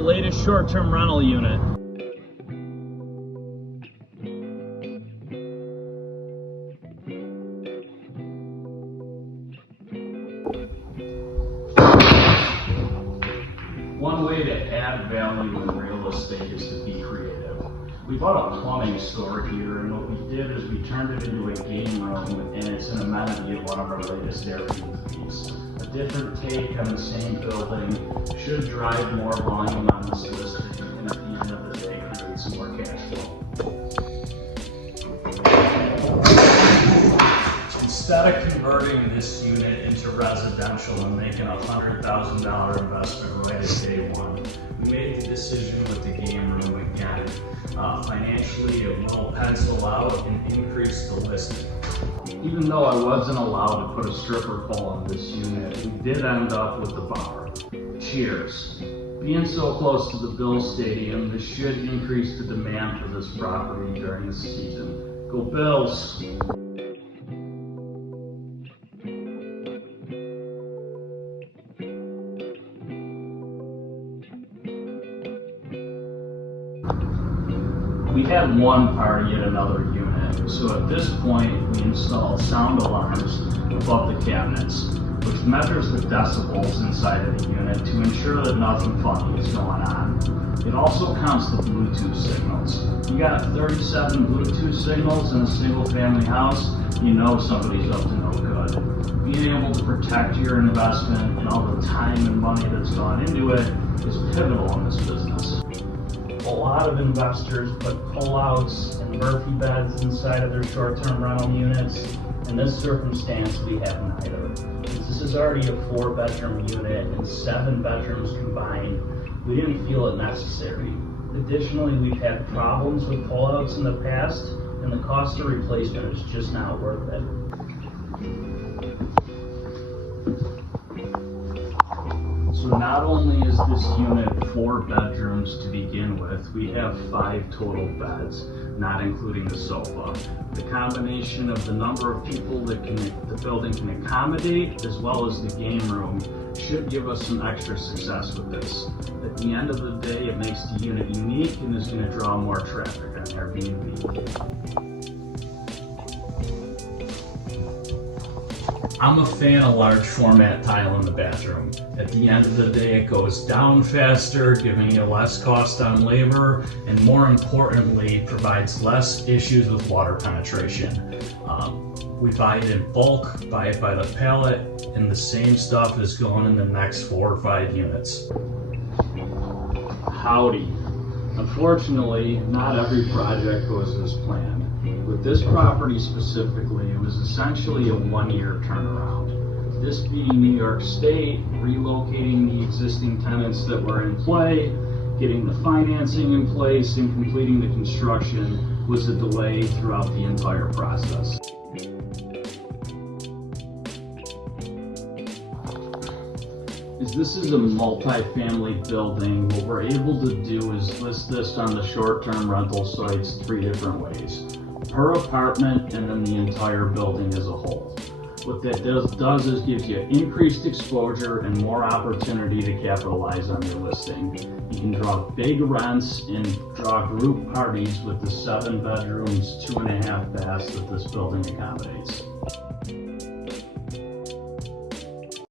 latest short-term rental unit. One way to add value in real estate is to be creative. We bought a plumbing store here, and what we did is we turned it into a game room, and it's an amenity at one of our latest Air BNBs. A different take on the same building should drive more volume on this listing, and at the end of the day, create some more cash flow. Instead of converting this unit into residential and making a $100,000 investment right at day one, we made the decision with the game room again. Financially, it will pencil out and increase the listing. Even though I wasn't allowed to put a stripper pole on this unit, we did end up with the bar. Cheers. Being so close to the Bills Stadium, this should increase the demand for this property during the season. Go Bills! We had one party at another unit, so at this point we installed sound alarms above the cabinets, which measures the decibels inside of the unit to ensure that nothing funny is going on. It also counts the Bluetooth signals. You got 37 Bluetooth signals in a single family house, you know somebody's up to no good. Being able to protect your investment and all the time and money that's gone into it is pivotal in this business. A lot of investors put pull-outs and Murphy beds inside of their short-term rental units. In this circumstance, we have neither. This is already a 4-bedroom unit and 7 bedrooms combined. We didn't feel it necessary. Additionally, we've had problems with pull-outs in the past, and the cost of replacement is just not worth it. So not only is this unit 4 bedrooms to begin with, we have 5 total beds, not including the sofa. The combination of the number of people that the building can accommodate, as well as the game room, should give us some extra success with this. At the end of the day, it makes the unit unique and is going to draw more traffic on Air BNB. I'm a fan of large format tile in the bathroom. At the end of the day, it goes down faster, giving you less cost on labor, and more importantly, provides less issues with water penetration. We buy it in bulk, buy it by the pallet, and the same stuff is going in the next 4 or 5 units. Howdy. Unfortunately, not every project goes as planned. With this property specifically, it was essentially a 1-year turnaround. This being New York State, relocating the existing tenants that were in play, getting the financing in place, and completing the construction was a delay throughout the entire process. As this is a multi-family building, what we're able to do is list this on the short-term rental sites 3 different ways. Per apartment, and then the entire building as a whole. What that does is gives you increased exposure and more opportunity to capitalize on your listing. You can draw big rents and draw group parties with the 7 bedrooms, 2.5 baths that this building accommodates.